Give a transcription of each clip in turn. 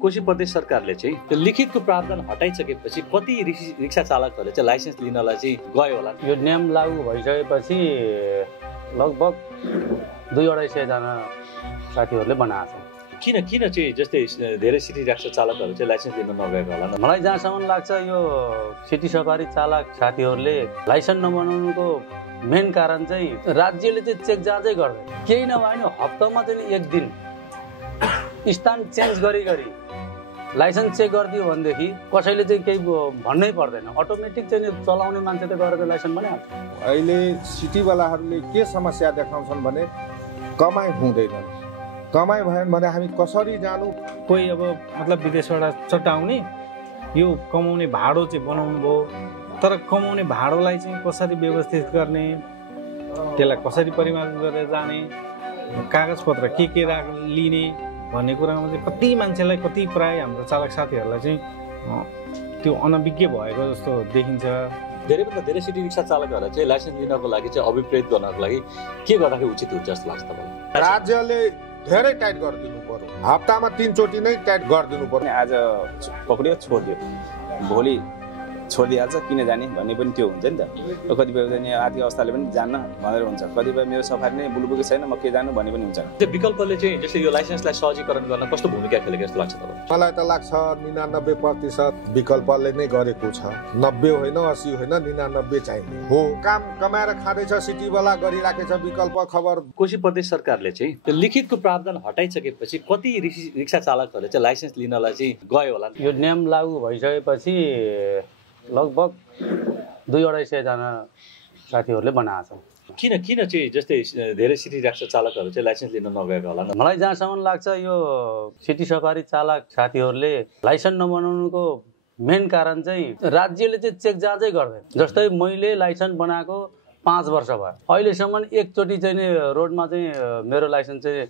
कोशी प्रदेश सरकारले चाहिँ त्यो लिखितको प्रावधान हटाइसकेपछि कति रिक्सा चालकहरूले चाहिँ लाइसेन्स लिनलाई चाहिँ गयो होला? यो नियम लागू भइसकेपछि लगभग 200-250 जना साथीहरूले बनाएको छ। किन चाहिँ जस्तै धेरै सिटी रिक्सा चालकहरू चाहिँ लाइसेन्स लिन नगएको होला? मलाई जहाँसम्म लाग्छ यो सिटी सफारी चालक साथीहरूले लाइसेन्स नबनाउनुको मेन कारण चाहिँ राज्यले चाहिँ चेक जाँचै गर्दैन। केही नभए नि हप्तामा चाहिँ एक दिन स्थान चेन्ज गरी लाइसेन्स चेक गरिदियो भनेदेखि कसैले चाहिँ केही भन्नै पर्दैन, अटोमेटिक चाहिँ चलाउने मान्छे त गएर लाइसेन्स बनाइहाल्छ। अहिले सिटीवालाहरूले के समस्या देखाउँछन् भने कमाइ हुँदैन। कमाइ भएन भने हामी कसरी जानु? कोही अब मतलब विदेशबाट चट्टाउने यो कमाउने भाडो चाहिँ बनाउनु भयो, तर कमाउने भाडोलाई चाहिँ कसरी व्यवस्थित गर्ने, त्यसलाई कसरी परिमार्जन गरेर जाने, कागजपत्र के लिने भन्ने कुरामा चाहिँ कति मान्छेलाई, कति प्राय हाम्रो चालक साथीहरूलाई चाहिँ त्यो अनभिज्ञ भएको जस्तो देखिन्छ। धेरैभन्दा धेरै सिटी रिक्सा चालकहरूलाई चाहिँ लाइसेन्स लिनको लागि चाहिँ अभिप्रेत गर्नको लागि के गर्दाखेरि उचित हुन्छ जस्तो लाग्छ तपाईँलाई? राज्यले धेरै टाइट गरिदिनु पर्यो, हप्तामा 3 चोटि नै टाइट गरिदिनु पर्यो। आज पक्रियो छोडिदियो, भोलि छोडिदिइहाल्छ, किन जाने भन्ने पनि त्यो हुन्छ नि त। कतिपय चाहिँ आर्थिक अवस्थाले पनि जान्न भनेर हुन्छ, कतिपय मेरो सफारी नै बुलबुकै छैन म के जानु भन्ने पनि हुन्छ। त्यो विकल्पले चाहिँ जस्तै यो लाइसेन्सलाई सहजीकरण गर्न कस्तो भूमिका खेलेको जस्तो लाग्छ तपाईँलाई? मलाई त लाग्छ 99% विकल्पले नै गरेको छ। 90 होइन, 80 होइन, 99 चाहिने हो। काम कमाएर खाँदैछ सिटीवाला, गरिराखेछ विकल्प खबर। कोशी प्रदेश सरकारले चाहिँ त्यो लिखितको प्रावधान हटाइसकेपछि कति रिक्सा चालकहरूले चाहिँ लाइसेन्स लिनलाई चाहिँ गयो होला? यो नियम लागू भइसकेपछि लगभग 200-250 जना साथीहरूले बनाएको छ। किन चाहिँ जस्तै धेरै सिटी रिक्सा चालकहरू चाहिँ लाइसेन्स लिन नगएको होला? मलाई जहाँसम्म लाग्छ यो सिटी सफारी चालक साथीहरूले लाइसेन्स नबनाउनुको मेन कारण चाहिँ राज्यले चाहिँ चेक जाँचै गर्दैन। जस्तै मैले लाइसेन्स बनाएको 5 वर्ष भयो, अहिलेसम्म एकचोटि चाहिँ रोडमा चाहिँ मेरो लाइसेन्स चाहिँ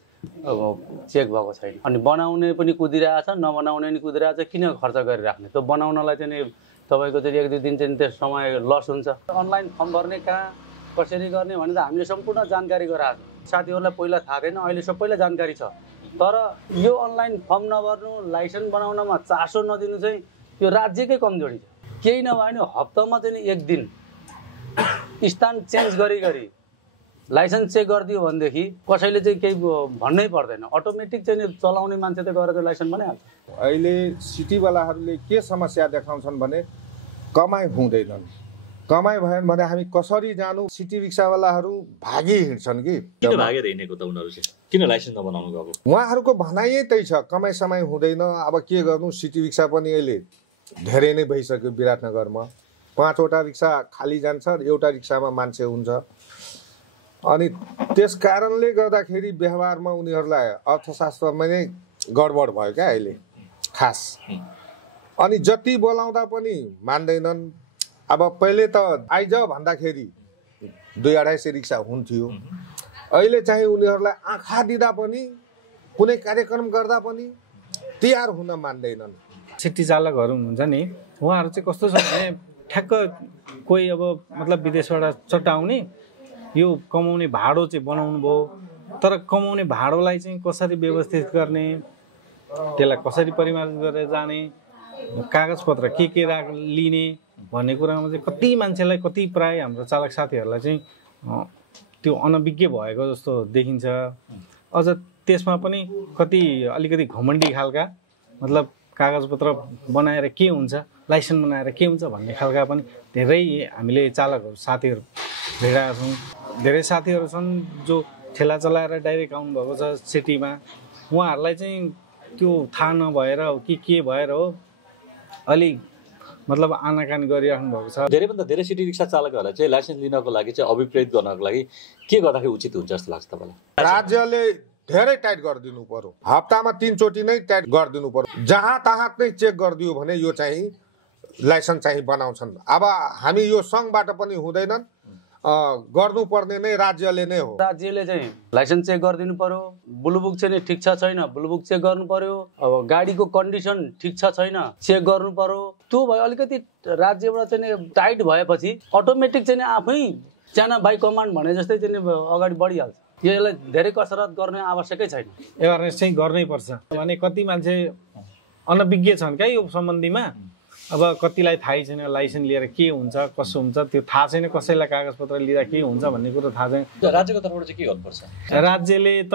चेक भएको छैन। अनि बनाउने पनि कुदिरहेछ, नबनाउने पनि कुदिरहेछ, किन खर्च गरिराख्ने? त्यो बनाउनलाई चाहिँ तपाईँको चाहिँ 1-2 दिन चाहिँ त्यो समय लस हुन्छ। अनलाइन फर्म भर्ने कहाँ कसरी गर्ने भने त हामीले सम्पूर्ण जानकारी गराएको छ। साथीहरूलाई पहिला थाहा थिएन, अहिले सबैलाई जानकारी छ। तर यो अनलाइन फर्म नभर्नु, लाइसेन्स बनाउनमा चासो नदिनु चाहिँ यो राज्यकै कमजोरी छ। केही नभए नि हप्तामा चाहिँ एक दिन स्थान चेन्ज गरी लाइसेन्स चेक गरिदियो भनेदेखि कसैले चाहिँ केही भन्नै पर्दैन, अटोमेटिक चाहिँ चलाउने मान्छे त गएर लाइसेन्स बनाइहाल्छ। अहिले सिटीवालाहरूले के समस्या देखाउँछन् भने कमाइ हुँदैनन्। कमाइ भएन भने हामी कसरी जानु? सिटी रिक्सावालाहरू भागी हिँड्छन् कि। किन भागेर हिँडेको त उनीहरू चाहिँ? किन लाइसेन्स नबनाउनु गएको? उहाँहरूको भनाइ त्यही छ, कमाइ समय हुँदैन। अब के गर्नु? सिटी रिक्सा पनि अहिले धेरै नै भइसक्यो। विराटनगरमा 5 वटा रिक्सा खाली जान्छ, एउटा रिक्सामा मान्छे हुन्छ। अनि त्यस कारणले गर्दाखेरि व्यवहारमा उनीहरूलाई अर्थशास्त्रमा नै गडबड भयो क्या अहिले खास। अनि जति बोलाउँदा पनि मान्दैनन्। अब पहिले त आइज भन्दाखेरि 200-250 रिक्सा हुन्थ्यो, अहिले चाहिँ उनीहरूलाई आँखा दिँदा पनि, कुनै कार्यक्रम गर्दा पनि तयार हुन मान्दैनन्। सिटी चालकहरू हुनुहुन्छ नि, उहाँहरू चाहिँ कस्तो छ भने ठ्याक्क कोही अब मतलब विदेशबाट चट्टाउने यो कमाउने भाडो चाहिँ बनाउनु भयो, तर कमाउने भाडोलाई चाहिँ कसरी व्यवस्थित गर्ने, त्यसलाई कसरी परिमार्जन गरेर जाने, कागजपत्र के लिने भन्ने कुरामा चाहिँ कति मान्छेलाई, कति प्राय हाम्रो चालक साथीहरूलाई चाहिँ त्यो अनभिज्ञ भएको जस्तो देखिन्छ। अझ त्यसमा पनि कति अलिकति घमण्डी खालका, मतलब कागजपत्र बनाएर के हुन्छ, लाइसेन्स बनाएर के हुन्छ भन्ने खालका पनि धेरै हामीले चालकहरू साथीहरू भेटाएका छौँ। धेरै साथीहरू छन् जो ठेला चलाएर डाइरेक्ट आउनुभएको छ सिटीमा, उहाँहरूलाई चाहिँ त्यो थाहा नभएर हो कि के भएर हो अलिक मतलब आनाकानी गरिराख्नु भएको छ। धेरैभन्दा धेरै सिटी रिक्सा चालकहरूलाई चाहिँ लाइसेन्स लिनको लागि चाहिँ अभिप्रेत गर्नको लागि के गर्दाखेरि उचित हुन्छ जस्तो लाग्छ तपाईँलाई? राज्यले धेरै टाइट गरिदिनु पर्यो, हप्तामा 3 चोटि नै टाइट गरिदिनु पर्यो। जहाँ तहाँ नै चेक गरिदियो भने यो चाहिँ लाइसेन्स चाहिँ बनाउँछन्। अब हामी यो सङ्घबाट पनि हुँदैनन्, गर्नुपर्ने नै राज्यले नै हो। राज्यले चाहिँ लाइसेन्स चेक गरिदिनु पर्यो, ब्लुबुक चाहिँ ठिक छ छैन ब्लुबुक चेक गर्नु पर्यो, अब गाडीको कन्डिसन ठिक छ छैन चेक गर्नु पर्यो। त्यो भयो अलिकति राज्यबाट चाहिँ टाइट भएपछि अटोमेटिक चाहिँ आफै चाना बाई कमान्ड भने जस्तै चाहिँ अगाडि बढिहाल्छ। यसलाई धेरै कसरत गर्ने आवश्यकै छैन, एवारनेस चाहिँ गर्नै पर्छ। भने कति मान्छे अनभिज्ञ छन् क्या यो सम्बन्धीमा। अब कतिलाई थाहै छैन लाइसेन्स लिएर के हुन्छ कसो हुन्छ त्यो थाहा छैन, कसैलाई कागजपत्र लिँदा के हुन्छ भन्ने कुरो थाहा छैन। राज्यको तर्फबाट चाहिँ के गर्नुपर्छ? राज्यले त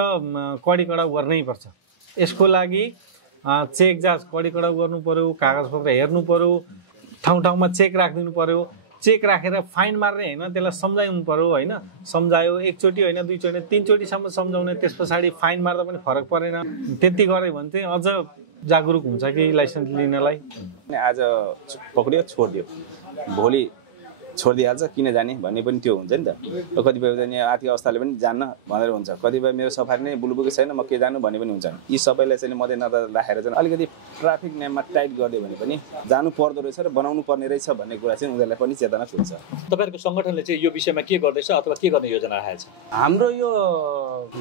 कडी कडाउ गर्नै पर्छ। यसको लागि चेक जाँच कडी कडाउ गर्नु पर्यो, कागजपत्र हेर्नु पर्यो, ठाउँ ठाउँमा चेक राखिदिनु पर्यो। चेक राखेर फाइन मार्ने होइन, त्यसलाई सम्झाउनु पर्यो होइन। सम्झायो एकचोटि होइन, दुईचोटि होइन, 3 चोटिसम्म सम्झाउने, त्यस पछाडि फाइन मार्दा पनि फरक परेन। त्यति गऱ्यो भने चाहिँ अझ जागरुक हुन्छ कि लाइसेन्स लिनलाई। आज पक्रियो छोडिदियो, भोलि छोडिदिइहाल्छ, किन जाने भन्ने पनि त्यो हुन्छ नि त। कतिपय चाहिँ आर्थिक अवस्थाले पनि जान्न भनेर हुन्छ, कतिपय मेरो सफारी नै बुलबुकै छैन म के जानु भन्ने पनि हुन्छ। यी सबैलाई चाहिँ मध्यनजर राखेर चाहिँ अलिकति ट्राफिक नियममा टाइट गरिदियो भने पनि जानु पर्दो रहेछ र बनाउनु पर्ने रहेछ भन्ने कुरा चाहिँ उनीहरूलाई पनि चेतना छुट्छ। तपाईँहरूको सङ्गठनले चाहिँ यो विषयमा के गर्दैछ अथवा के गर्ने योजना राखेको छ? हाम्रो यो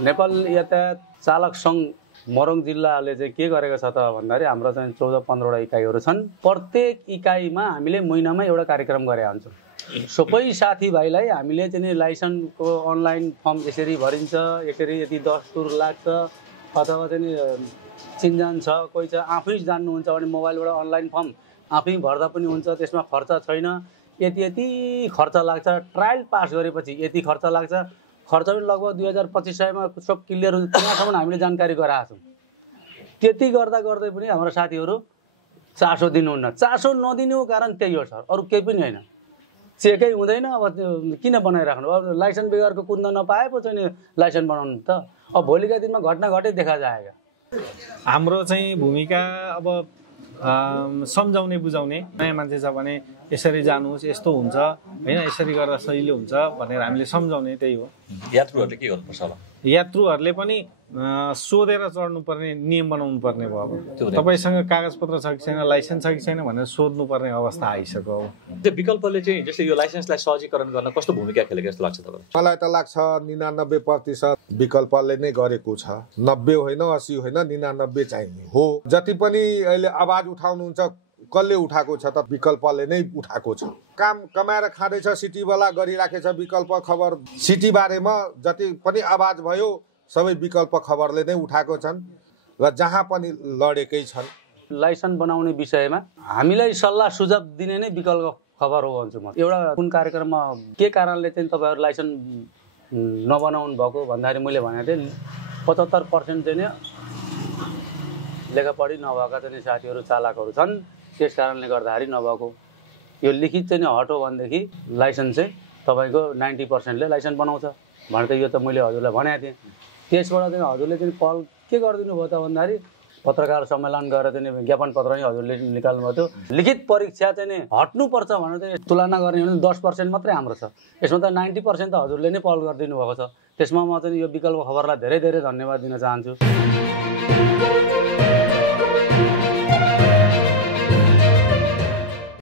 नेपाल यातायात चालक सङ्घ मोरङ जिल्लाले चाहिँ के गरेको छ त भन्दाखेरि हाम्रो चाहिँ 14-15वटा इकाइहरू छन्। प्रत्येक इकाइमा हामीले महिनामा एउटा कार्यक्रम गरेर हुन्छौँ। सबै साथीभाइलाई हामीले चाहिँ लाइसेन्सको अनलाइन फर्म यसरी भरिन्छ, यसरी यति 10 टुर लाग्छ, अथवा चाहिँ चिन्जान छ, कोही चाहिँ आफै जान्नुहुन्छ भने मोबाइलबाट अनलाइन फर्म आफै भर्दा पनि हुन्छ, त्यसमा खर्च छैन। यति खर्च लाग्छ, ट्रायल पास गरेपछि यति खर्च लाग्छ। खर्च पनि लगभग 2025-मा सब क्लियर हुन्छ। त्यहाँसम्म हामीले जानकारी गराएको छौँ। त्यति गर्दै पनि हाम्रो साथीहरू चासो दिनुहुन्न। चासो नदिनुको कारण त्यही हो सर, अरू केही पनि होइन। चेकै हुँदैन। अब किन बनाइराख्नु? अब लाइसेन्स बेगरको कुद्न नपाएपछि नि लाइसेन्स बनाउनु त। अब भोलिका दिनमा घटना घटै देखा जाएगा। हाम्रो चाहिँ भूमिका अब सम्झाउने बुझाउने। नयाँ मान्छे छ भने यसरी जानुहोस्, यस्तो हुन्छ होइन, यसरी गर्दा सजिलो हुन्छ भनेर हामीले सम्झाउने, त्यही हो। यात्रुहरूले के गर्नुपर्छ होला? यात्रुहरूले पनि सोधेर चढ्नुपर्ने नियम बनाउनु पर्ने भयो। अब तपाईँसँग कागजपत्र छ कि छैन, लाइसेन्स छ कि छैन भनेर सोध्नुपर्ने अवस्था आइसक्यो। त्यो विकल्पले चाहिँ जस्तै यो लाइसेन्सलाई सहजीकरण गर्न कस्तो भूमिका खेलेको जस्तो लाग्छ तपाईँलाई? मलाई त लाग्छ 99% विकल्पले नै गरेको छ। 90 होइन, 80 होइन, 99 चाहिने हो। जति पनि अहिले आवाज उठाउनुहुन्छ कसले उठाएको छ त? विकल्पले नै उठाएको छ। काम कमाएर खाँदैछ सिटीवाला, गरिराखेछ विकल्प खबर। सिटी बारेमा जति पनि आवाज भयो सबै विकल्प खबरले नै उठाएको छन् र जहाँ पनि लडेकै छन्। लाइसेन्स बनाउने विषयमा हामीलाई सल्लाह सुझाव दिने नै विकल्प खबर हो भन्छु म। एउटा कुन कार्यक्रममा के कारणले चाहिँ तपाईँहरू लाइसेन्स नबनाउनु भएको भन्दाखेरि मैले भनेको थिएँ 75% चाहिँ लेखापढी नभएका चाहिँ साथीहरू चालकहरू छन्। त्यस कारणले गर्दाखेरि नभएको। यो लिखित चाहिँ हटो भनेदेखि लाइसेन्स चाहिँ तपाईँको 90%ले लाइसेन्स बनाउँछ भने त यो त मैले हजुरलाई भनेको थिएँ। त्यसबाट चाहिँ हजुरले चाहिँ पहल के गरिदिनु भयो त भन्दाखेरि पत्रकार सम्मेलन गरेर चाहिँ ज्ञापन पत्र नै हजुरले निकाल्नु भएको थियो। लिखित परीक्षा चाहिँ हट्नुपर्छ भनेर चाहिँ तुलना गर्ने हो भने 10% मात्रै हाम्रो छ। यसमा त 90% त हजुरले नै पहल गरिदिनु भएको छ। त्यसमा म चाहिँ यो विकल्प खबरलाई धेरै धेरै धन्यवाद दिन चाहन्छु।